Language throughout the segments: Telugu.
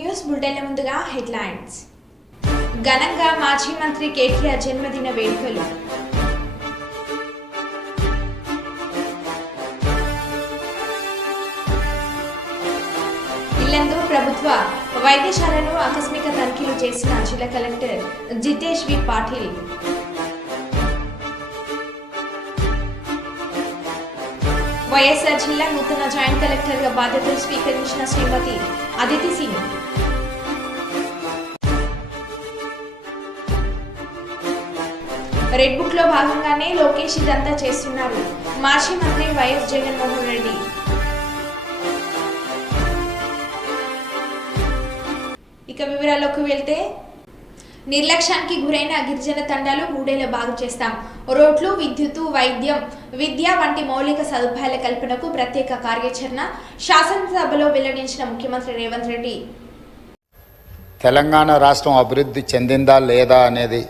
న్యూస్ బులెటిన్ల ముందుగా హెడ్లైన్స్. ఘనంగా మాజీ మంత్రి కేటీఆర్ జన్మదిన వేడుకలు. ఇల్లందు ప్రభుత్వ వైద్యశాలను ఆకస్మిక తనిఖీలు చేసిన జిల్లా కలెక్టర్ జితేష్ వి పాటిల్. వైఎస్ఆర్ జిల్లా నూతన జాయింట్ కలెక్టర్గా బాధ్యతలు స్వీకరించిన శ్రీమతి అదితి సింగ్. రెడ్ బుక్ లో భాగంగానే లోకేష్ ఇదంతా చేస్తున్నారు. మాజీ మంత్రి వైఎస్ జగన్మోహన్ రెడ్డి. ఇక వివరాల్లోకి వెళ్తే, నిర్లక్ష్యానికి గురైన గిరిజన తండాలు 3 ఏళ్ల బాగు చేస్తాం. రోడ్లు, విద్యుత్తు, వైద్యం, విద్య వంటి మౌలిక సదుపాయాల కల్పనకు ప్రత్యేక కార్యాచరణ శాసనసభలో వెల్లడించిన ముఖ్యమంత్రి రేవంత్ రెడ్డి. తెలంగాణ రాష్ట్రం అభివృద్ధి చెందిందా లేదా అనేది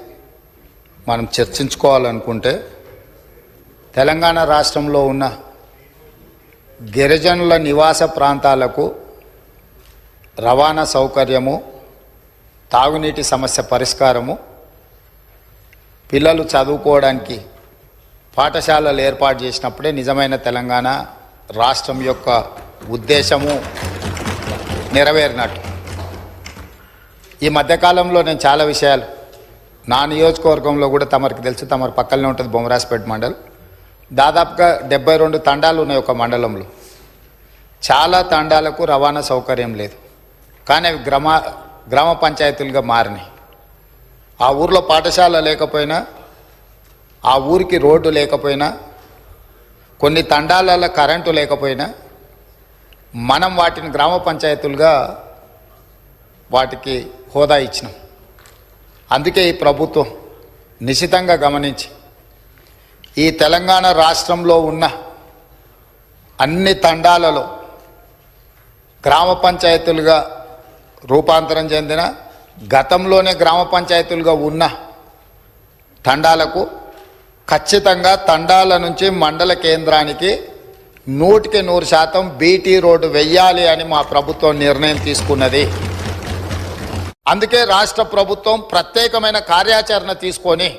మనం చర్చించుకోవాలనుకుంటే, తెలంగాణ రాష్ట్రంలో ఉన్న గిరిజనుల నివాస ప్రాంతాలకు రవాణా సౌకర్యము, తాగునీటి సమస్య పరిష్కారము, పిల్లలు చదువుకోవడానికి పాఠశాలలు ఏర్పాటు చేసినప్పుడే నిజమైన తెలంగాణ రాష్ట్రం యొక్క ఉద్దేశము నెరవేరినట్టు. ఈ మధ్యకాలంలో నేను చాలా విషయాలు, నా నియోజకవర్గంలో కూడా తమరికి తెలుసు, తమరి పక్కనే ఉంటుంది బొమ్మరాజపేట మండలం. దాదాపుగా 72 తండాలు ఉన్నాయి ఒక మండలంలో. చాలా తండాలకు రవాణా సౌకర్యం లేదు, కానీ అవి గ్రామ పంచాయతీలుగా మారినాయి. ఆ ఊర్లో పాఠశాల లేకపోయినా, ఆ ఊరికి రోడ్డు లేకపోయినా, కొన్ని తండాలలో కరెంటు లేకపోయినా మనం వాటిని గ్రామ పంచాయతీలుగా వాటికి హోదా ఇచ్చినాం. అందుకే ఈ ప్రభుత్వం నిశితంగా గమనించి ఈ తెలంగాణ రాష్ట్రంలో ఉన్న అన్ని తండాలలో గ్రామ పంచాయతీలుగా రూపాంతరం చెందిన, గతంలోనే గ్రామ పంచాయతీలుగా ఉన్న తండాలకు ఖచ్చితంగా తండాల నుంచి మండల కేంద్రానికి 100% బీటీ రోడ్డు వెయ్యాలి అని మా ప్రభుత్వం నిర్ణయం తీసుకున్నది. అందుకే రాష్ట్ర ప్రభుత్వం ప్రత్యేకమైన కార్యాచరణ తీసుకొని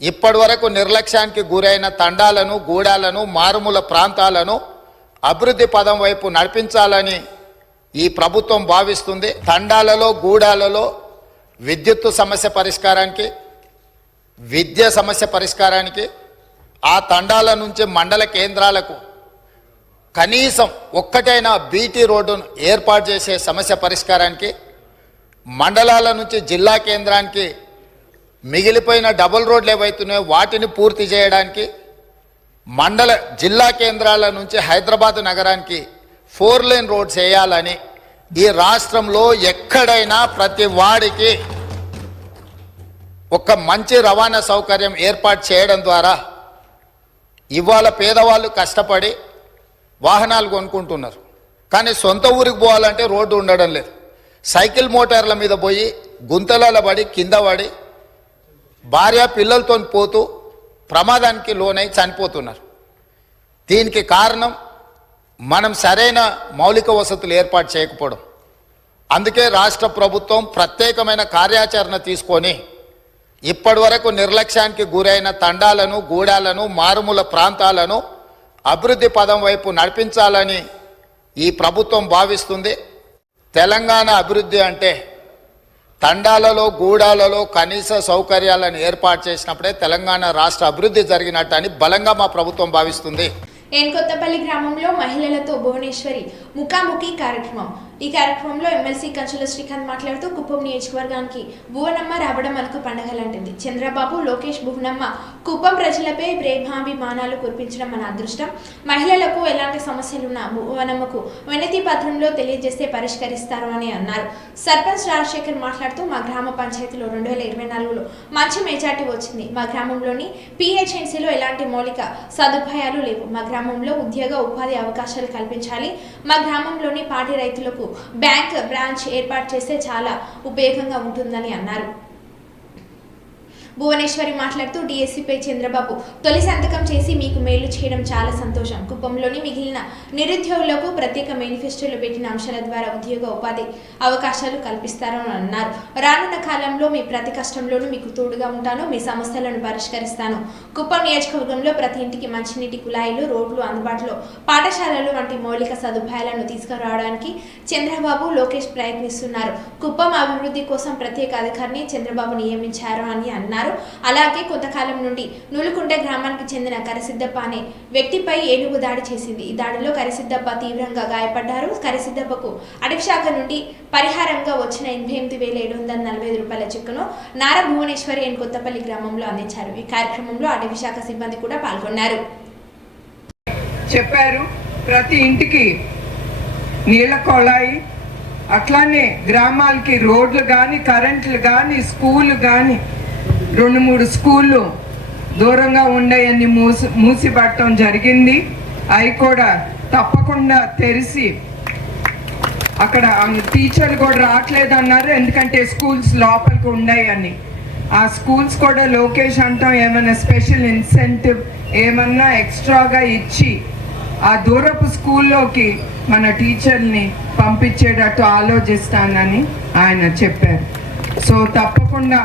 ఇప్పటి వరకు నిర్లక్ష్యానికి గురైన తండాలను, గూడాలను, మారుమూల ప్రాంతాలను అభివృద్ధి పదం వైపు నడిపించాలని ఈ ప్రభుత్వం భావిస్తుంది. తండాలలో, గూడాలలో విద్యుత్తు సమస్య పరిష్కారానికి, విద్య సమస్య పరిష్కారానికి, ఆ తండాల నుంచి మండల కేంద్రాలకు కనీసం ఒక్కటైనా బీటీ రోడ్డును ఏర్పాటు చేసే సమస్య పరిష్కారానికి, మండలాల నుంచి జిల్లా కేంద్రానికి మిగిలిపోయిన డబుల్ రోడ్లు ఏవైతున్నాయో వాటిని పూర్తి చేయడానికి, జిల్లా కేంద్రాల నుంచి హైదరాబాద్ నగరానికి 4 లేన్ రోడ్స్ వేయాలని ఈ రాష్ట్రంలో ఎక్కడైనా ప్రతి వాడికి ఒక మంచి రవాణా సౌకర్యం ఏర్పాటు చేయడం ద్వారా ఇవాళ పేదవాళ్ళు కష్టపడి వాహనాలు కొనుక్కుంటున్నారు, కానీ సొంత ఊరికి పోవాలంటే రోడ్డు ఉండడం లేదు. సైకిల్ మోటార్ల మీద పోయి గుంతలలో పడి కింద పడి భార్య పిల్లలతో పోతూ ప్రమాదానికి లోనై చనిపోతున్నారు. దీనికి కారణం మనం సరైన మౌలిక వసతులు ఏర్పాటు చేయకపోవడం. అందుకే రాష్ట్ర ప్రభుత్వం ప్రత్యేకమైన కార్యాచరణ తీసుకొని ఇప్పటి వరకు నిర్లక్ష్యానికి గురైన తండాలను, గూడాలను, మారుమూల ప్రాంతాలను అభివృద్ధి పదం వైపు నడిపించాలని ఈ ప్రభుత్వం భావిస్తుంది. తెలంగాణ అభివృద్ధి అంటే తండాలలో, గూడాలలో కనీస సౌకర్యాలను ఏర్పాటు చేసినప్పుడే తెలంగాణ రాష్ట్ర అభివృద్ధి జరిగినట్టు అని బలంగా మా ప్రభుత్వం భావిస్తుంది. కొత్తపల్లి గ్రామంలో మహిళలతో భువనేశ్వరి ముఖాముఖి కార్యక్రమం. ఈ కార్యక్రమంలో ఎమ్మెల్సీ కంచుల శ్రీకాంత్ మాట్లాడుతూ, కుప్పం నియోజకవర్గానికి భువనమ్మ రావడం మనకు పండగలంటుంది. చంద్రబాబు, లోకేష్ భువనమ్మ కుప్పం ప్రజలపై ప్రేమాభిమానాలు కురిపించడం మన అదృష్టం. మహిళలకు ఎలాంటి సమస్యలున్నా భువనమ్మకు వినతి పత్రంలో తెలియజేస్తే పరిష్కరిస్తారు అని అన్నారు. సర్పంచ్ రాజశేఖర్ మాట్లాడుతూ, మా గ్రామ పంచాయతీలో 2024లో మంచి మెజార్టీ వచ్చింది. మా గ్రామంలోని PHNCలో ఎలాంటి మౌలిక సదుపాయాలు లేవు. మా గ్రామంలో ఉద్యోగ ఉపాధి అవకాశాలు కల్పించాలి. మా గ్రామంలోని పాడి రైతులకు బ్యాంక్ బ్రాంచ్ ఏర్పాటు చేస్తే చాలా ఉపయోగంగా ఉంటుందని అన్నారు. భువనేశ్వరి మాట్లాడుతూ డిఎస్సీపై చంద్రబాబు తొలి సంతకం చేసి మీకు మేలు చేయడం చాలా సంతోషం. కుప్పంలోని మిగిలిన నిరుద్యోగులకు ప్రత్యేక మేనిఫెస్టోలో పెట్టిన అంశాల ద్వారా ఉద్యోగ ఉపాధి అవకాశాలు కల్పిస్తారని అన్నారు. రానున్న కాలంలో మీ ప్రతి కష్టంలోనూ మీకు తోడుగా ఉంటాను, మీ సమస్యలను పరిష్కరిస్తాను. కుప్పం నియోజకవర్గంలో ప్రతి ఇంటికి మంచినీటి కుళాయిలు, రోడ్లు అందుబాటులో, పాఠశాలలు వంటి మౌలిక సదుపాయాలను తీసుకురావడానికి చంద్రబాబు, లోకేష్ ప్రయత్నిస్తున్నారు. కుప్పం అభివృద్ధి కోసం ప్రత్యేక అధికారిని చంద్రబాబు నియమించారు అని అన్నారు. అలాగే కొంతకాలం నుండి నూలుకుంట గ్రామానికి చెందిన కరిసిద్దప్ప అనే వ్యక్తిపై ఏనుగు దాడి చేసింది. ఈ దాడిలో కరిసిద్దప్ప తీవ్రంగా గాయపడ్డారు. కరిసిద్దప్పకు అటవీశాఖ నుండి పరిహారంగా వచ్చిన 88,745 రూపాయల చెక్కును నారా భువనేశ్వరి అండ్ కొత్తపల్లి గ్రామంలో అందించారు. ఈ కార్యక్రమంలో అటవీశాఖ సిబ్బంది కూడా పాల్గొన్నారు. చెప్పారు ప్రతి ఇంటికి నీళ్ళ కొళాయి, అట్లానే గ్రామాలకి రోడ్లు కానీ, కరెంట్లు కానీ, స్కూళ్ళు కానీ 2-3 స్కూళ్ళు దూరంగా ఉండేవన్నీ మూసిపట్టడం జరిగింది. అవి కూడా తప్పకుండా తెరిచి అక్కడ టీచర్లు కూడా రావట్లేదు అన్నారు, ఎందుకంటే స్కూల్స్ లోపలికి ఉన్నాయని. ఆ స్కూల్స్ కూడా లోకేష్ అంటాం ఏమైనా స్పెషల్ ఇన్సెంటివ్ ఏమన్నా ఎక్స్ట్రాగా ఇచ్చి ఆ దూరపు స్కూల్లోకి మన టీచర్ని పంపించేటట్టు ఆలోచిస్తానని ఆయన చెప్పారు. సో తప్పకుండా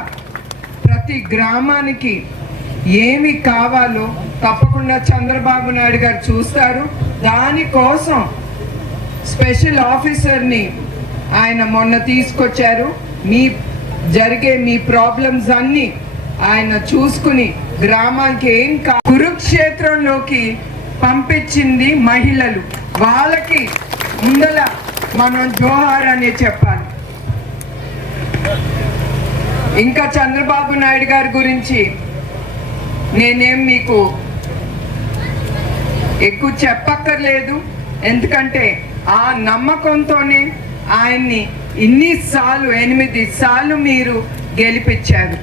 ప్రతి గ్రామానికి ఏమి కావాలో తప్పకుండా చంద్రబాబు నాయుడు గారు చూస్తారు. దానికోసం స్పెషల్ ఆఫీసర్ని ఆయన మొన్న తీసుకొచ్చారు. మీ ప్రాబ్లమ్స్ అన్నీ ఆయన చూసుకుని గ్రామానికి ఏం కురుక్షేత్రంలోకి పంపించింది మహిళలు. వాళ్ళకి ముందల మనం జోహార్ అని చెప్పాలి. ఇంకా చంద్రబాబు నాయుడు గారి గురించి నేనేం మీకు ఎక్కువ చెప్పక్కర్లేదు, ఎందుకంటే ఆ నమ్మకంతోనే ఆయన్ని 8 సార్లు మీరు గెలిపించారు.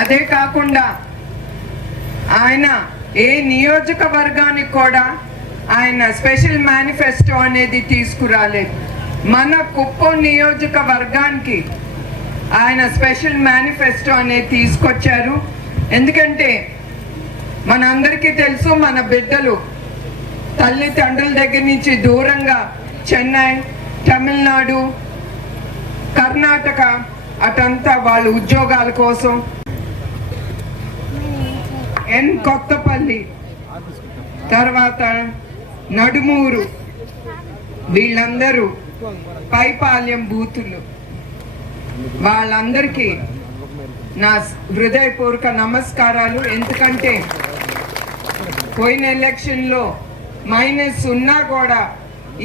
అదే కాకుండా ఆయన ఏ నియోజకవర్గానికి కూడా ఆయన స్పెషల్ మేనిఫెస్టో అనేది తీసుకురాలేదు. మన కుప్పం నియోజకవర్గానికి ఆయన స్పెషల్ మేనిఫెస్టో అనేది తీసుకొచ్చారు. ఎందుకంటే మనందరికీ తెలుసు, మన బిడ్డలు తల్లిదండ్రుల దగ్గర నుంచి దూరంగా చెన్నై, తమిళనాడు, కర్ణాటక అటంతా వాళ్ళ ఉద్యోగాల కోసం కొత్తపల్లి, తర్వాత నడుమూరు, వీళ్ళందరూ పైపాల్యం బూతులు, వాళ్ళందరికీ నా హృదయపూర్వక నమస్కారాలు. ఎందుకంటే పోయిన ఎలక్షన్లో మైనస్ ఉన్నా కూడా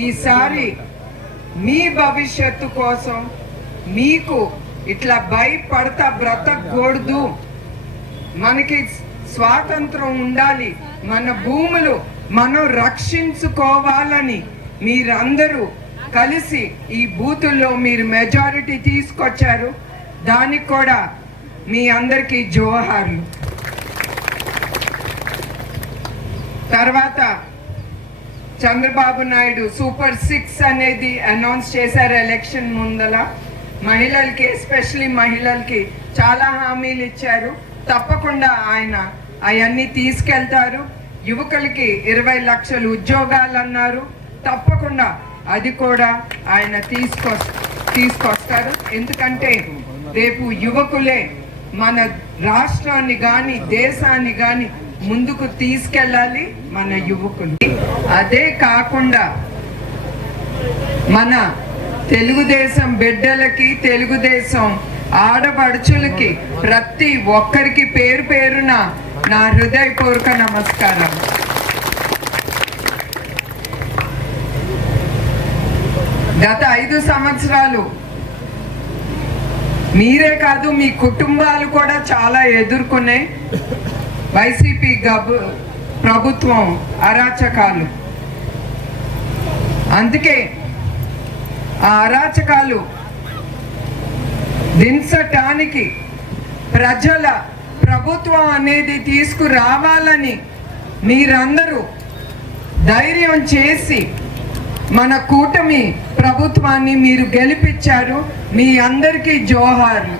ఈసారి మీ భవిష్యత్తు కోసం మీకు ఇట్లా భయపడతా బ్రతకూడదు, మనకి స్వాతంత్రం ఉండాలి, మన భూములు మనం రక్షించుకోవాలని మీరందరూ కలిసి ఈ బూతుల్లో మీరు మెజారిటీ తీసుకొచ్చారు. దానికి కూడా మీ అందరికీ జోహార్లు. తర్వాత చంద్రబాబు నాయుడు సూపర్ 6 అనేది అనౌన్స్ చేశారు ఎలక్షన్ ముందల. మహిళలకి, ఎస్పెషలీ మహిళలకి చాలా హామీలు ఇచ్చారు. తప్పకుండా ఆయన అవన్నీ తీసుకెళ్తారు. యువకులకి 20 లక్షల ఉద్యోగాలు అన్నారు. తప్పకుండా అది కూడా ఆయన తీసుకొస్తారు. ఎందుకంటే రేపు యువకులే మన రాష్ట్రాన్ని కానీ దేశాన్ని కానీ ముందుకు తీసుకెళ్ళాలి, మన యువకులు. అదే కాకుండా మన తెలుగుదేశం బిడ్డలకి, తెలుగుదేశం ఆడపడుచులకి ప్రతి ఒక్కరికి పేరు పేరున నా హృదయపూర్వక నమస్కారం. గత 5 సంవత్సరాలు మీరే కాదు, మీ కుటుంబాలు కూడా చాలా ఎదుర్కొనే వైసీపీ ప్రభుత్వం అరాచకాలు. అందుకే ఆ అరాచకాలు దించటానికి ప్రజల ప్రభుత్వం అనేది తీసుకురావాలని మీరందరూ ధైర్యం చేసి మన కూటమి ప్రభుత్వాన్ని మీరు గెలిపించారు. మీ అందరికీ జోహార్లు.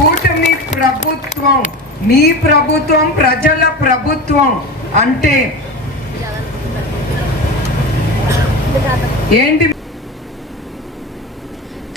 కూటమి ప్రభుత్వం, మీ ప్రభుత్వం, ప్రజల ప్రభుత్వం అంటే ఏంటి?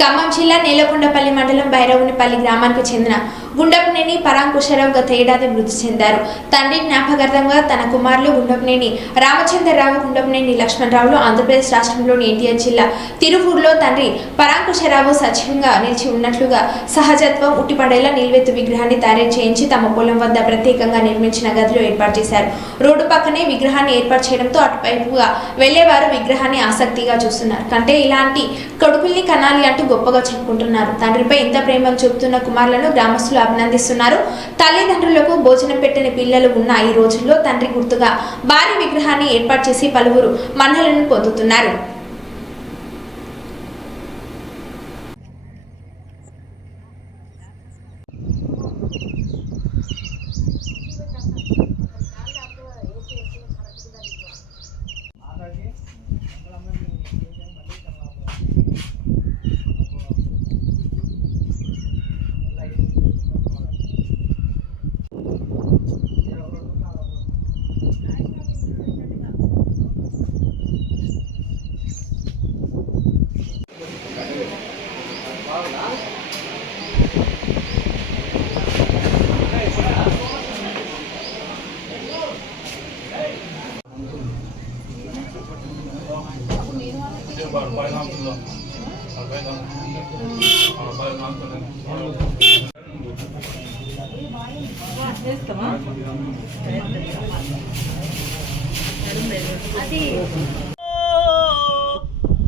ఖమ్మం జిల్లా నేలకొండపల్లి మండలం భైరవునిపల్లి గ్రామానికి చెందిన గుండపనేని పరాంకుశరావు గత ఏడాది మృతి చెందారు. తండ్రి జ్ఞాపకార్థంగా తన కుమారులు గుండపనేని రామచంద్రరావు, గుండపనేని లక్ష్మణరావులు ఆంధ్రప్రదేశ్ రాష్ట్రంలోని ఎన్టీఆర్ జిల్లా తిరువూరులో తండ్రి పరాంకుశరావు సజీవంగా నిలిచి ఉన్నట్లుగా సహజత్వం ఉట్టిపడేలా నిలువెత్తు విగ్రహాన్ని తయారు చేయించి తమ పొలం వద్ద ప్రత్యేకంగా నిర్మించిన గదిలో ఏర్పాటు చేశారు. రోడ్డు పక్కనే విగ్రహాన్ని ఏర్పాటు చేయడంతో అటువైపుగా వెళ్లేవారు విగ్రహాన్ని ఆసక్తిగా చూస్తున్నారు. కంటే ఇలాంటి కొడుకుల్ని కనాలి అంటూ గొప్పగా చెప్పుకుంటున్నారు. తండ్రిపై ఎంత ప్రేమను చూపుతున్న కుమారులను గ్రామస్తులు అభినందిస్తున్నారు. తల్లిదండ్రులకు భోజనం పెట్టని పిల్లలు ఉన్న ఈ రోజుల్లో తండ్రి గుర్తుగా భారీ విగ్రహాన్ని ఏర్పాటు చేసి పలువురు మన్ననలను పొందుతున్నారు.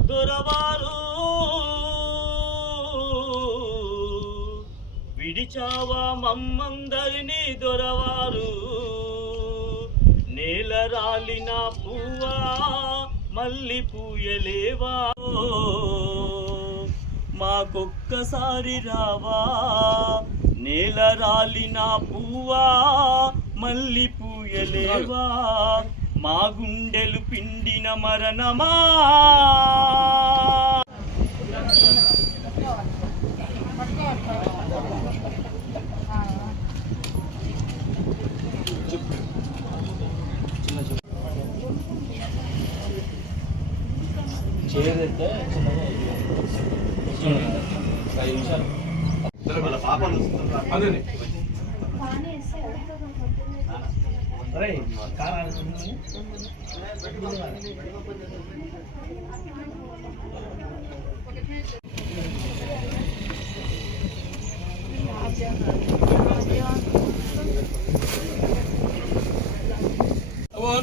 దొరవారు విడిచావా మమ్మందరినీ దొరవారు, నేల రాలిన పువ్వా మల్లి పూయలేవా, మాకొక్కసారి రావా, నేల రాలిన పువ్వా మల్లి పూయలేవా, మా గుండెలు పిండిన మరణమా.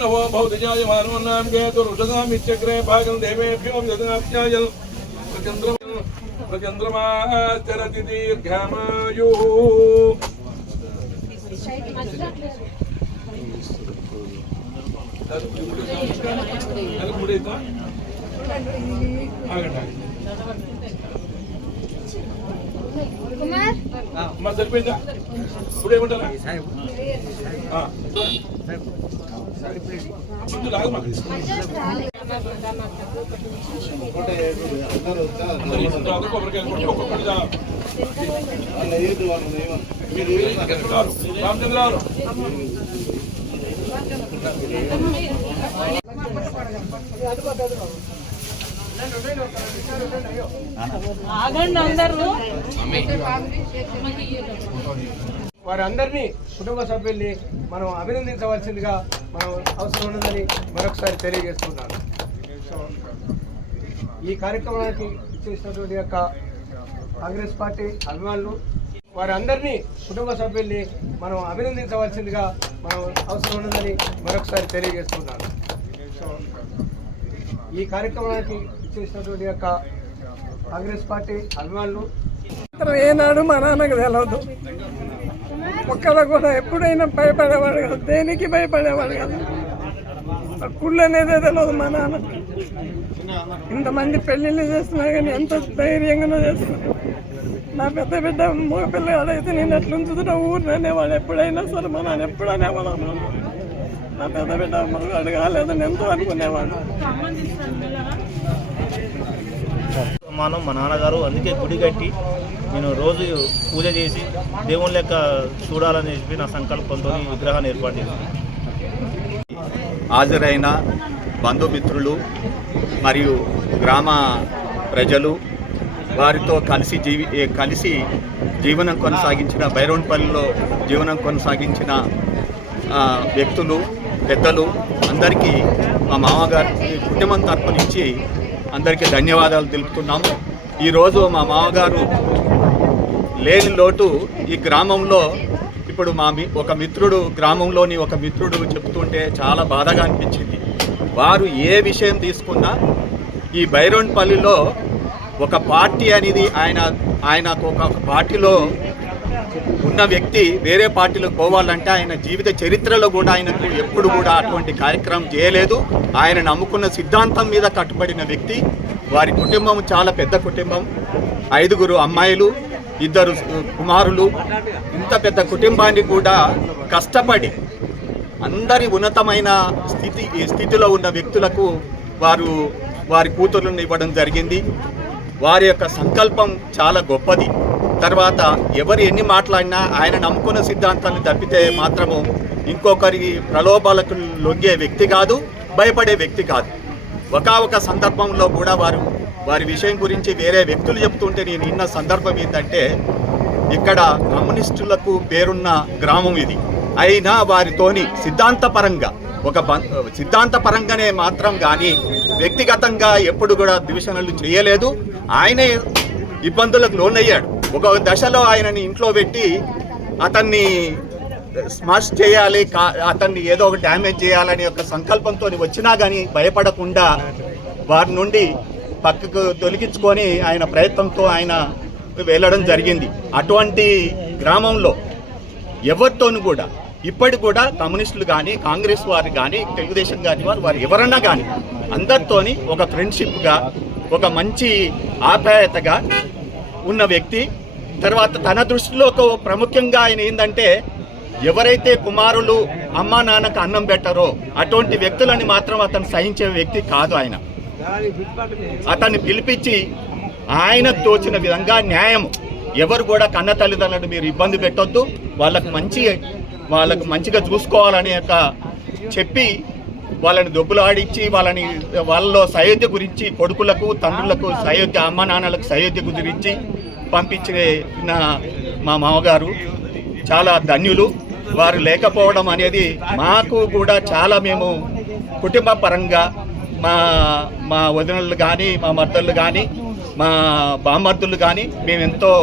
नवो भौतिजाय मानो नाम के तो रुषदामित्यग्रे भागं देवेभ्यो ददात्याय प्रचन्द्रमा चरति दीर्घामायुः कुमार सरिपोయిందా ఇప్పుడు ఏమంటారా ముందు లాగమా రామచంద్రారు వారందరినీ కుటుంబ సభ్యుల్ని మనం అభినందించవలసిందిగా మనం అవసరం ఉన్నదని మరొకసారి తెలియజేస్తున్నాను. ఈ కార్యక్రమానికి చేసినటువంటి యొక్క కాంగ్రెస్ పార్టీ అభిమానులు వారందరినీ కుటుంబ సభ్యుల్ని మనం అభినందించవలసిందిగా మనం అవసరం ఉన్నదని మరొకసారి తెలియజేస్తున్నాను. ఈ కార్యక్రమానికి చేసినటువంటి యొక్క కాంగ్రెస్ పార్టీ అభిమానులు ఏనాడు మా నాన్నకు తెలియదు, ఒక్కరు కూడా ఎప్పుడైనా భయపడేవాడు కాదు, దేనికి భయపడేవాడు కాదు. కుళ్ళు అనేదే తెలియదు మా నాన్న. ఇంతమంది పెళ్ళిళ్ళు చేస్తున్నా కానీ ఎంత ధైర్యంగానో చేస్తున్నా. నా పెద్ద బిడ్డ మగ పిల్లగాడైతే నేను ఎట్లా ఉంచుతున్నా ఊరిని అనేవాడు ఎప్పుడైనా సరే. మా నాన్న ఎప్పుడు అనేవాడు నా పెద్ద బిడ్డ మగవాడు కాలేదని ఎంతో అనుకునేవాడు. సమానం మా నాన్నగారు. అందుకే గుడి కట్టి నేను రోజు పూజ చేసి దేవుని లెక్క చూడాలని చెప్పి నా సంకల్పంతో ఈ విగ్రహాన్ని ఏర్పాటు చేశాను. హాజరైన బంధుమిత్రులు మరియు గ్రామ ప్రజలు, వారితో కలిసి జీవనం కొనసాగించిన, బైరోన్పల్లిలో జీవనం కొనసాగించిన వ్యక్తులు, పెద్దలు అందరికీ మా మామగారి కుటుంబం తరపు నుంచి అందరికీ ధన్యవాదాలు తెలుపుతున్నాము. ఈరోజు మా మామగారు లేని లోటు ఈ గ్రామంలో ఇప్పుడు ఒక మిత్రుడు, గ్రామంలోని ఒక మిత్రుడు చెప్తుంటే చాలా బాధగా అనిపించింది. వారు ఏ విషయం తీసుకున్నా ఈ బైరోన్పల్లిలో ఒక పార్టీ అనేది ఆయనకు ఒక పార్టీలో ఉన్న వ్యక్తి వేరే పార్టీలోకి పోవాలంటే ఆయన జీవిత చరిత్రలో కూడా ఆయనకు ఎప్పుడు కూడా అటువంటి కార్యక్రమం చేయలేదు. ఆయన నమ్ముకున్న సిద్ధాంతం మీద కట్టుబడిన వ్యక్తి. వారి కుటుంబం చాలా పెద్ద కుటుంబం, 5 అమ్మాయిలు, 2 కుమారులు. ఇంత పెద్ద కుటుంబాన్ని కూడా కష్టపడి అందరి ఉన్నతమైన స్థితిలో ఉన్న వ్యక్తులకు వారి కూతుర్లను ఇవ్వడం జరిగింది. వారి యొక్క సంకల్పం చాలా గొప్పది. తర్వాత ఎవరు ఎన్ని మాట్లాడినా ఆయన నమ్ముకున్న సిద్ధాంతాన్ని తప్పితే మాత్రము ఇంకొకరి ప్రలోభాలకు లొంగే వ్యక్తి కాదు, భయపడే వ్యక్తి కాదు. ఒక సందర్భంలో కూడా వారి విషయం గురించి వేరే వ్యక్తులు చెప్తుంటే నేను విన్న సందర్భం ఏంటంటే, ఇక్కడ కమ్యూనిస్టులకు పేరున్న గ్రామం ఇది అయినా వారితోని సిద్ధాంతపరంగానే మాత్రం కానీ వ్యక్తిగతంగా ఎప్పుడు కూడా ద్వేషణలు చేయలేదు. ఆయనే ఇబ్బందులకు లోనయ్యాడు. ఒక దశలో ఆయనని ఇంట్లో పెట్టి అతన్ని స్మాష్ చేయాలి, అతన్ని ఏదో ఒక డ్యామేజ్ చేయాలని ఒక సంకల్పంతో వచ్చినా కానీ భయపడకుండా వారి నుండి పక్కకు తొలగించుకొని ఆయన ప్రయత్నంతో ఆయన వెళ్ళడం జరిగింది. అటువంటి గ్రామంలో ఎవరితోనూ కూడా ఇప్పటి కూడా కమ్యూనిస్టులు కానీ, కాంగ్రెస్ వారు కానీ, తెలుగుదేశం కానీ వారు ఎవరన్నా కానీ అందరితోని ఒక ఫ్రెండ్షిప్గా, ఒక మంచి ఆప్యాయతగా ఉన్న వ్యక్తి. తర్వాత తన దృష్టిలో ప్రముఖంగా ఆయన ఏంటంటే, ఎవరైతే కుమారులు అమ్మా నాన్నకు అన్నం పెట్టరో అటువంటి వ్యక్తులని మాత్రం అతను సహించే వ్యక్తి కాదు. ఆయన అతన్ని పిలిపించి ఆయన తోచిన విధంగా న్యాయం, ఎవరు కూడా కన్న తల్లిదండ్రులు మీరు ఇబ్బంది పెట్టొద్దు, వాళ్ళకు మంచిగా చూసుకోవాలని చెప్పి వాళ్ళని దొబ్బులాడించి వాళ్ళలో సయోధ్య గురించి, కొడుకులకు తండ్రులకు సయోధ్య, అమ్మ నాన్నలకు సయోధ్య గురించి పంపించిన మా మామగారు చాలా ధన్యులు. వారు లేకపోవడం అనేది మాకు కూడా చాలా, మేము కుటుంబ పరంగా మా వదినలు కానీ, మా మర్దళ్ళు కానీ, మా బామర్దులు కానీ మేమెంతో.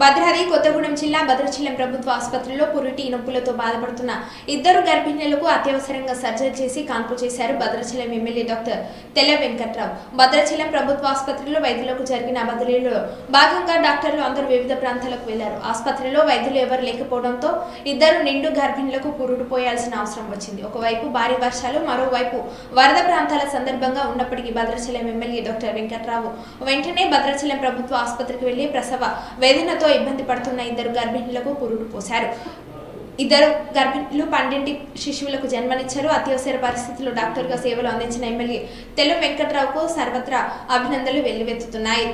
భద్రాద్రి కొత్తగూడెం జిల్లా భద్రాచలం ప్రభుత్వ ఆసుపత్రిలో పురిటి నొప్పులతో బాధపడుతున్న 2 గర్భిణులకు అత్యవసరంగా సర్జరీ చేసి కాన్పు చేశారు భద్రాచలం ఎమ్మెల్యే డాక్టర్ తెల్ల వెంకట్రావు. భద్రాచలం ప్రభుత్వ ఆసుపత్రిలో వైద్యులకు జరిగిన బదిలీలో భాగంగా డాక్టర్లు అందరూ వివిధ ప్రాంతాలకు వెళ్లారు. ఆసుపత్రిలో వైద్యులు ఎవరు లేకపోవడంతో 2 నిండు గర్భిణులకు పురుడు పోయాల్సిన అవసరం వచ్చింది. ఒకవైపు భారీ వర్షాలు, మరోవైపు వరద ప్రాంతాల సందర్భంగా ఉన్నప్పటికీ భద్రాచలం ఎమ్మెల్యే డాక్టర్ వెంకట్రావు వెంటనే భద్రాచలం ప్రభుత్వ ఆసుపత్రికి వెళ్లి ప్రసవ వేదనతో ఇబ్బంది పడుతున్న 2 గర్భిణులకు పురుడు పోశారు. 2 గర్భిణులు 12 శిశువులకు జన్మనిచ్చారు. అత్యవసర పరిస్థితుల్లో డాక్టర్గా సేవలు అందించిన ఎమ్మెల్యే తెల్ల వెంకట్రావుకు సర్వత్రా అభినందనలు వెల్లువెత్తుతున్నాయి.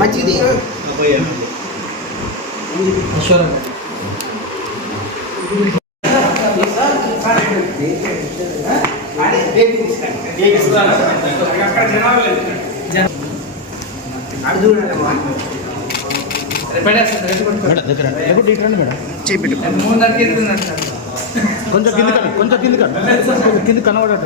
మంచిది కొంచెం కింద కనబడట.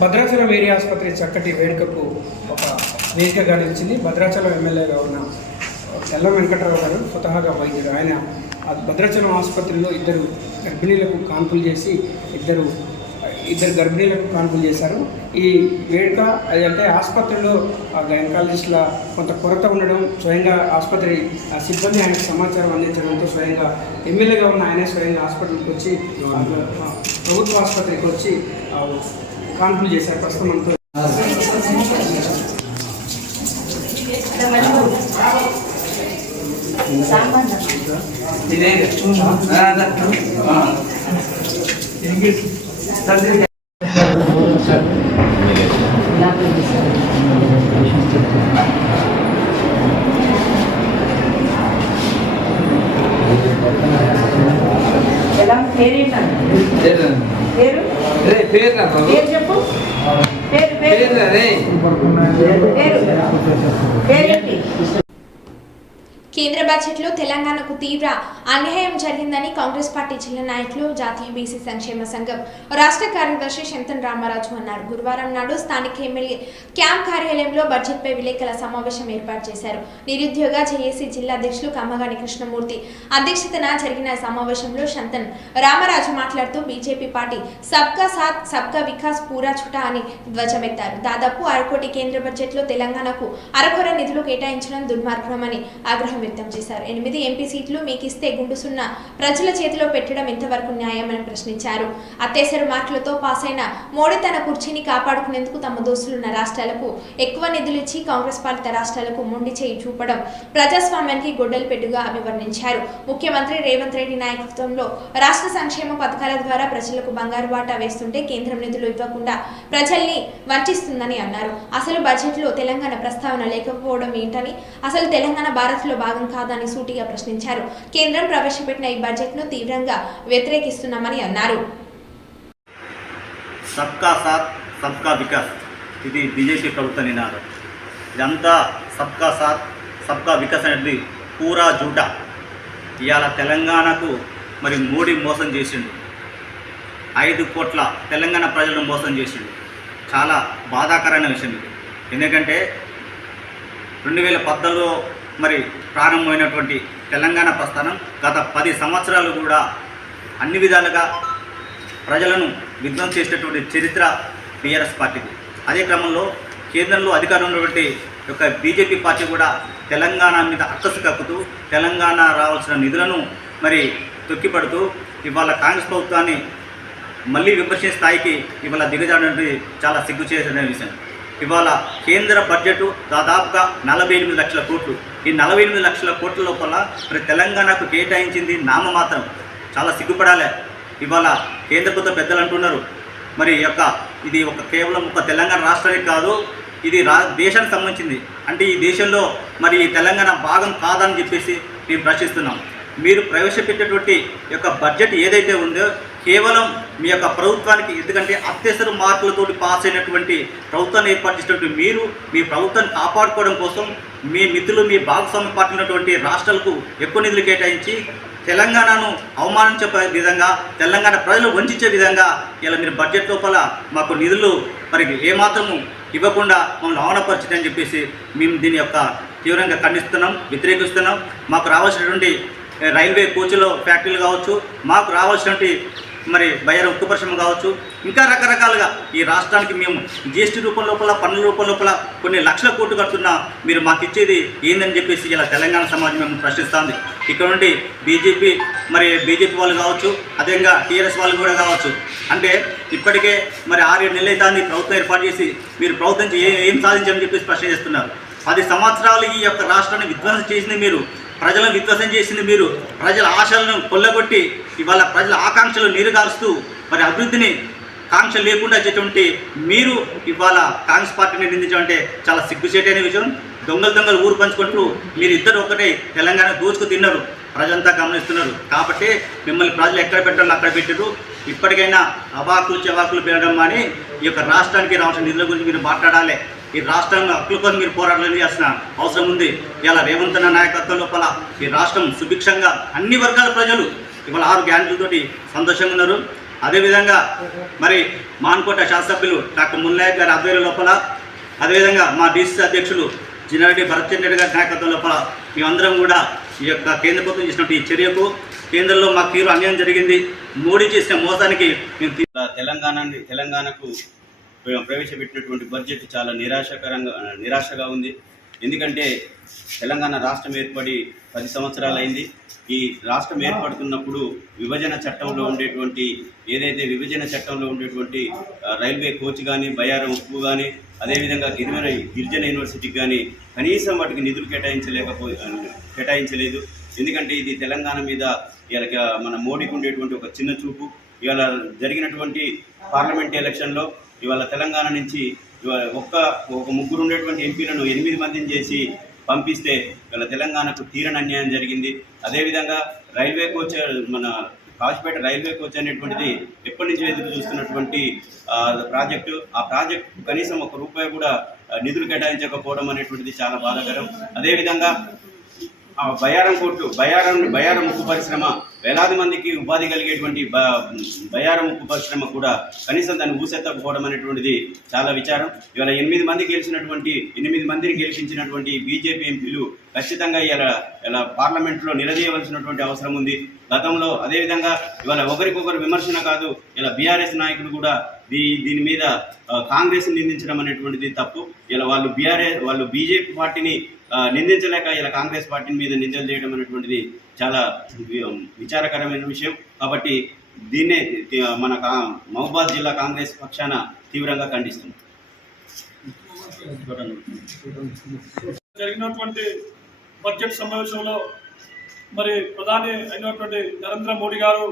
భద్రాచలం ఏరియా ఆసుపత్రి చక్కటి వేడుకకు ఒక వేదికగా నిలిచింది. భద్రాచలం ఎమ్మెల్యేగా ఉన్న తెల్లం వెంకటరావు గారు స్వతహాగా వైద్యుడు. ఆయన భద్రాచలం ఆసుపత్రిలో ఇద్దరు గర్భిణీలకు కాన్పులు చేసి ఇద్దరు గర్భిణీలకు కాన్పులు చేశారు. ఈ వేడుక అంటే ఆసుపత్రిలో గైనకాలజిస్టుల కొంత కొరత ఉండడం, స్వయంగా ఆసుపత్రి సిబ్బంది ఆయనకు సమాచారం అందించడంతో స్వయంగా ఎమ్మెల్యేగా ఉన్న ఆయనే స్వయంగా హాస్పిటల్కి వచ్చి ప్రభుత్వ ఆసుపత్రికి వచ్చి కాన్పులు చేశారు. ప్రస్తుతం మనతో కేంద్ర బడ్జెట్లో తెలంగాణకు తీవ్ర అన్యాయం జరిగిందని కాంగ్రెస్ పార్టీ జిల్లా నాయకులు జాతీయ బీసీ సంక్షేమ సంఘం రాష్ట్ర కార్యదర్శి శంతన్ రామరాజు అన్నారు. గురువారం నాడు స్థానిక ఎమ్మెల్యే క్యాంప్ కార్యాలయంలో బడ్జెట్పై విలేకరుల సమావేశం ఏర్పాటు చేశారు. నిరుద్యోగ జేఏసీ జిల్లా అధ్యక్షులు కమ్మగాని కృష్ణమూర్తి అధ్యక్షతన జరిగిన సమావేశంలో శంతన్ రామరాజు మాట్లాడుతూ బీజేపీ పార్టీ సబ్కా సాత్ సబ్కా వికాస్ పూరా చుటా అని ధ్వజమెత్తారు. దాదాపు 1 కోటి కేంద్ర బడ్జెట్లో తెలంగాణకు అరకొర నిధులు కేటాయించడం దుర్మార్గమని ఆగ్రహం వ్యక్తం చేశారు. 8 ఎంపీ సీట్లు మీకిస్తే గుండుసున్న ప్రజల చేతిలో పెట్టడం ఎంతవరకు న్యాయమని ప్రశ్నించారు. అత్యవసర మార్కులతో పాస్ అయిన మోడీ తన కుర్చీని కాపాడుకునేందుకు తమ దోస్తులున్న రాష్ట్రాలకు ఎక్కువ నిధులు ఇచ్చి కాంగ్రెస్ పాలిత రాష్ట్రాలకు మొండి చేయి చూపడం ప్రజాస్వామ్యానికి గొడ్డలి పెట్టుగా అభివర్ణించారు. ముఖ్యమంత్రి రేవంత్ రెడ్డి నాయకత్వంలో రాష్ట్ర సంక్షేమ పథకాల ద్వారా ప్రజలకు బంగారు బాట వేస్తుంటే కేంద్రం నిధులు ఇవ్వకుండా ప్రజల్ని వంచిస్తుందని అన్నారు. అసలు బడ్జెట్లో తెలంగాణ ప్రస్తావన లేకపోవడం ఏంటని, అసలు తెలంగాణ భారత్లో భాగం కాదని సూటిగా ప్రశ్నించారు. కేంద్రం ప్రవేశపెట్టిన ఈ బడ్జెట్ను తీవ్రంగా వ్యతిరేకిస్తున్నామని అన్నారు. సబ్కా సాత్ సబ్కా వికాస్ ఇది బీజేపీ ప్రభుత్వ నినాదం. ఇదంతా సబ్కా సాత్ సబ్కా వికాస్ అనేది పూరా జూటా. ఇవాళ తెలంగాణకు మరి మోడీ మోసం చేసిండు. 5 కోట్ల తెలంగాణ ప్రజలను మోసం చేసిండు. చాలా బాధాకరమైన విషయం ఇది. ఎందుకంటే 2014లో మరి ప్రారంభమైనటువంటి తెలంగాణ ప్రస్థానం గత 10 సంవత్సరాలు కూడా అన్ని విధాలుగా ప్రజలను విధ్వంసం చేసినటువంటి చరిత్ర టీఆర్ఎస్ పార్టీది. అదే క్రమంలో కేంద్రంలో అధికారంలో ఉన్నటువంటి యొక్క బీజేపీ పార్టీ కూడా తెలంగాణ మీద అక్కసు కక్కుతూ తెలంగాణ రావాల్సిన నిధులను మరి తొక్కిపడుతూ ఇవాళ కాంగ్రెస్ ప్రభుత్వాన్ని మళ్ళీ విమర్శించే స్థాయికి ఇవాళ దిగజాడనేది చాలా సిగ్గు చేసిన విషయం. ఇవాళ కేంద్ర బడ్జెట్ దాదాపుగా 48 లక్షల కోట్లు. ఈ 48 లక్షల కోట్ల లోపల మరి తెలంగాణకు కేటాయించింది నామమాత్రం. చాలా సిగ్గుపడాలి. ఇవాళ కేంద్ర ప్రభుత్వ పెద్దలు అంటున్నారు మరి ఇది కేవలం ఒక తెలంగాణ రాష్ట్రానికి కాదు, ఇది దేశానికి సంబంధించింది. అంటే ఈ దేశంలో మరి ఈ తెలంగాణ భాగం కాదని చెప్పేసి మేము ప్రశ్నిస్తున్నాం. మీరు ప్రవేశపెట్టేటువంటి యొక్క బడ్జెట్ ఏదైతే ఉందో కేవలం మీ యొక్క ప్రభుత్వానికి, ఎందుకంటే అత్యవసర మార్కులతోటి పాస్ అయినటువంటి ప్రభుత్వాన్ని ఏర్పాటు చేసినటువంటి మీరు మీ ప్రభుత్వాన్ని కాపాడుకోవడం కోసం మీ మిత్రులు మీ భాగస్వామ్య పార్టీ ఉన్నటువంటి రాష్ట్రాలకు ఎక్కువ నిధులు కేటాయించి తెలంగాణను అవమానించే విధంగా, తెలంగాణ ప్రజలు వంచే విధంగా ఇలా మీరు బడ్జెట్ లోపల మాకు నిధులు మరి ఏమాత్రము ఇవ్వకుండా మమ్మల్ని అవమానపరిచిందని చెప్పేసి మేము దీని యొక్క తీవ్రంగా ఖండిస్తున్నాం, వ్యతిరేకిస్తున్నాం. మాకు రావాల్సినటువంటి రైల్వే కోచ్లో ఫ్యాక్టరీలు కావచ్చు, మాకు రావాల్సినటువంటి మరి బయ్యారం ఉక్కు పరిశ్రమ కావచ్చు, ఇంకా రకరకాలుగా ఈ రాష్ట్రానికి మేము జీఎస్టీ రూపం లోపల, పన్నుల రూపం లోపల కొన్ని లక్షల కోట్లు కడుతున్నా మీరు మాకు ఇచ్చేది ఏందని చెప్పేసి ఇలా తెలంగాణ సమాజం మేము ప్రశ్నిస్తుంది. ఇక్కడ నుండి బీజేపీ వాళ్ళు కావచ్చు, అదేవిధంగా టీఆర్ఎస్ వాళ్ళు కూడా కావచ్చు. అంటే ఇప్పటికే మరి 6-7 నెలలు అవుతుంది ప్రభుత్వం ఏర్పాటు చేసి మీరు ప్రభుత్వం ఏం సాధించామని చెప్పేసి ప్రశ్న చేస్తున్నారు. 10 సంవత్సరాలు ఈ యొక్క రాష్ట్రాన్ని విధ్వంసం చేసింది మీరు, ప్రజలను విధ్వంసం చేసింది మీరు, ప్రజల ఆశలను కొల్లగొట్టి ఇవాళ ప్రజల ఆకాంక్షలు నీరుగారుస్తూ మరి అభివృద్ధిని కాంక్ష లేకుండా వచ్చేటువంటి మీరు ఇవాళ కాంగ్రెస్ పార్టీని నిందించమంటే చాలా సిగ్గుచేటైన విషయం. దొంగలు ఊరు పంచుకుంటూ మీరు ఇద్దరు ఒకటే తెలంగాణ దోచుకు తిన్నారు, ప్రజలంతా గమనిస్తున్నారు. కాబట్టి మిమ్మల్ని ప్రజలు ఎక్కడ పెట్టాలో అక్కడ పెట్టారు. ఇప్పటికైనా అవాకులు చెవాకులు పెరగడం అని ఈ యొక్క రాష్ట్రానికి రావాల్సిన నిధుల గురించి మీరు మాట్లాడాలి. ఈ రాష్ట్రంలో హక్కుల కోసం మీరు పోరాటాలు చేయాల్సిన అవసరం ఉంది. ఇలా రేవంత్ అన్న నాయకత్వం లోపల ఈ రాష్ట్రం సుభిక్షంగా అన్ని వర్గాల ప్రజలు ఇవాళ 6 గ్యారెంటీలతోటి సంతోషంగా ఉన్నారు. అదేవిధంగా మరి మాన్కోట శాసనసభ్యులు డాక్టర్ మున్లాయక్ గారి ఆధ్వర్యం లోపల అదేవిధంగా మా డీసీసీ అధ్యక్షులు జిన్నారెడ్డి భరత్చంద్ర గారి నాయకత్వం లోపల మేమందరం కూడా ఈ యొక్క కేంద్ర ప్రభుత్వం చేసినటువంటి ఈ చర్యకు కేంద్రంలో మాకు తీవ్ర అన్యాయం జరిగింది. మోడీ చేసిన మోసానికి మేము తెలంగాణకు ప్రవేశపెట్టినటువంటి బడ్జెట్ చాలా నిరాశగా ఉంది. ఎందుకంటే తెలంగాణ రాష్ట్రం ఏర్పడి 10 సంవత్సరాలు అయింది. ఈ రాష్ట్రం ఏర్పడుతున్నప్పుడు విభజన చట్టంలో ఉండేటువంటి రైల్వే కోచ్ కానీ, బయ్యారం ఉప్పు కానీ, అదేవిధంగా గిరిజన యూనివర్సిటీకి కానీ కనీసం వాటికి నిధులు కేటాయించలేదు. ఎందుకంటే ఇది తెలంగాణ మీద ఇవాళ మన మోడీకి ఉండేటువంటి ఒక చిన్న చూపు. ఇవాళ జరిగినటువంటి పార్లమెంట్ ఎలక్షన్లో ఇవాళ తెలంగాణ నుంచి ఒక ముగ్గురు ఉండేటువంటి ఎంపీలను 8 మందిని చేసి పంపిస్తే ఇవాళ తెలంగాణకు తీరని అన్యాయం జరిగింది. అదేవిధంగా రైల్వే కోచ్ మన కాచిపేట రైల్వే కోచ్ అనేటువంటిది ఎప్పటి నుంచి ఎదురు చూస్తున్నటువంటి ప్రాజెక్టు. ఆ ప్రాజెక్టు కనీసం ₹1 కూడా నిధులు కేటాయించకపోవడం అనేటువంటిది చాలా బాధాకరం. అదేవిధంగా బయ్యారం ఉక్కు పరిశ్రమ వేలాది మందికి ఉపాధి కలిగేటువంటి బయ్యారం ఉక్కు పరిశ్రమ కూడా కనీసం దాన్ని ఊసెత్తకపోవడం అనేటువంటిది చాలా విచారం. ఇవాళ 8 మందిని గెలిపించినటువంటి బీజేపీ ఎంపీలు ఖచ్చితంగా ఇలా పార్లమెంట్లో నిలదీయవలసినటువంటి అవసరం ఉంది. గతంలో అదేవిధంగా ఇవాళ ఒకరికొకరు విమర్శన కాదు, ఇలా బీఆర్ఎస్ నాయకులు కూడా దీని మీద కాంగ్రెస్ నిందించడం అనేటువంటిది తప్పు. ఇలా వాళ్ళు బీజేపీ పార్టీని నిందించలేక ఇలా కాంగ్రెస్ పార్టీ మీద నిందలు చేయడం అనేటువంటిది చాలా విచారకరమైన విషయం. కాబట్టి దీన్నే మన మహబూబాద్ జిల్లా కాంగ్రెస్ పక్షాన తీవ్రంగా ఖండిస్తుంది. జరిగినటువంటి బడ్జెట్ సమావేశంలో మరి ప్రధాని అయినటువంటి నరేంద్ర మోడీ గారు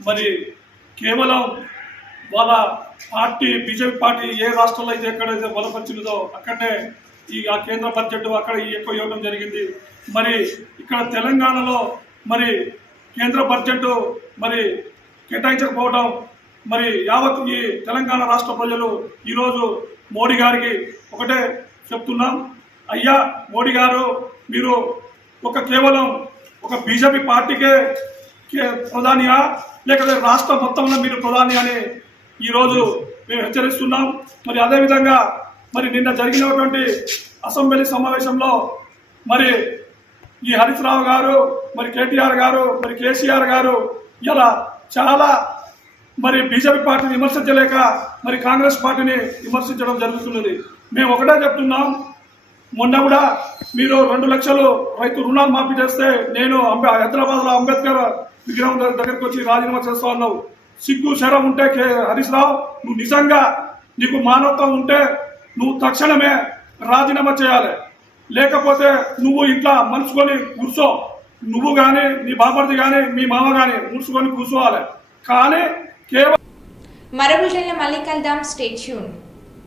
మరి కేవలం వాళ్ళ పార్టీ బీజేపీ పార్టీ ఏ రాష్ట్రంలో అయితే ఎక్కడైతే బలపరిచినదో అక్కడనే ఆ కేంద్ర బడ్జెట్ అక్కడ ఎక్కువ ఇవ్వడం జరిగింది. మరి ఇక్కడ తెలంగాణలో మరి కేంద్ర బడ్జెట్ మరి కేటాయించకపోవడం మరి యావత్ ఈ తెలంగాణ రాష్ట్ర ప్రజలు ఈరోజు మోడీ గారికి ఒకటే చెప్తున్నాం, అయ్యా మోడీ గారు మీరు కేవలం ఒక బీజేపీ పార్టీకే ప్రధానియా లేకపోతే రాష్ట్రం మొత్తంలో మీరు ప్రధాని అని ఈరోజు మేము హెచ్చరిస్తున్నాం. మరి అదేవిధంగా మరి నిన్న జరిగినటువంటి అసెంబ్లీ సమావేశంలో మరి ఈ హరీష్ రావు గారు, మరి కేటీఆర్ గారు, మరి కేసీఆర్ గారు ఇలా చాలా మరి బీజేపీ పార్టీని విమర్శించలేక మరి కాంగ్రెస్ పార్టీని విమర్శించడం జరుగుతున్నది. మేము ఒకటే చెప్తున్నాం, మొన్న కూడా మీరు 2 లక్షలు రైతు రుణాలు మాఫీ చేస్తే నేను హైదరాబాద్లో అంబేద్కర్ విగ్రహం దగ్గరికి వచ్చి రాజీనామా చేస్తా ఉన్నావు. సిగ్గు శరం ఉంటే హరీష్ రావు, నువ్వు నిజంగా నీకు మానవత్వం ఉంటే నువ్వు తక్షణమే రాజీనామా చేయాలి. లేకపోతే నువ్వు ఇట్లా మలుచుకొని కూర్చో, నువ్వు కానీ నీ బాబర్ది కానీ మీ మామ కానీ ముడుచుకొని కూర్చోవాలి. కానీ కేవలం మరో బులెటిన్లో మళ్ళీ కలుద్దాం. Stay tune.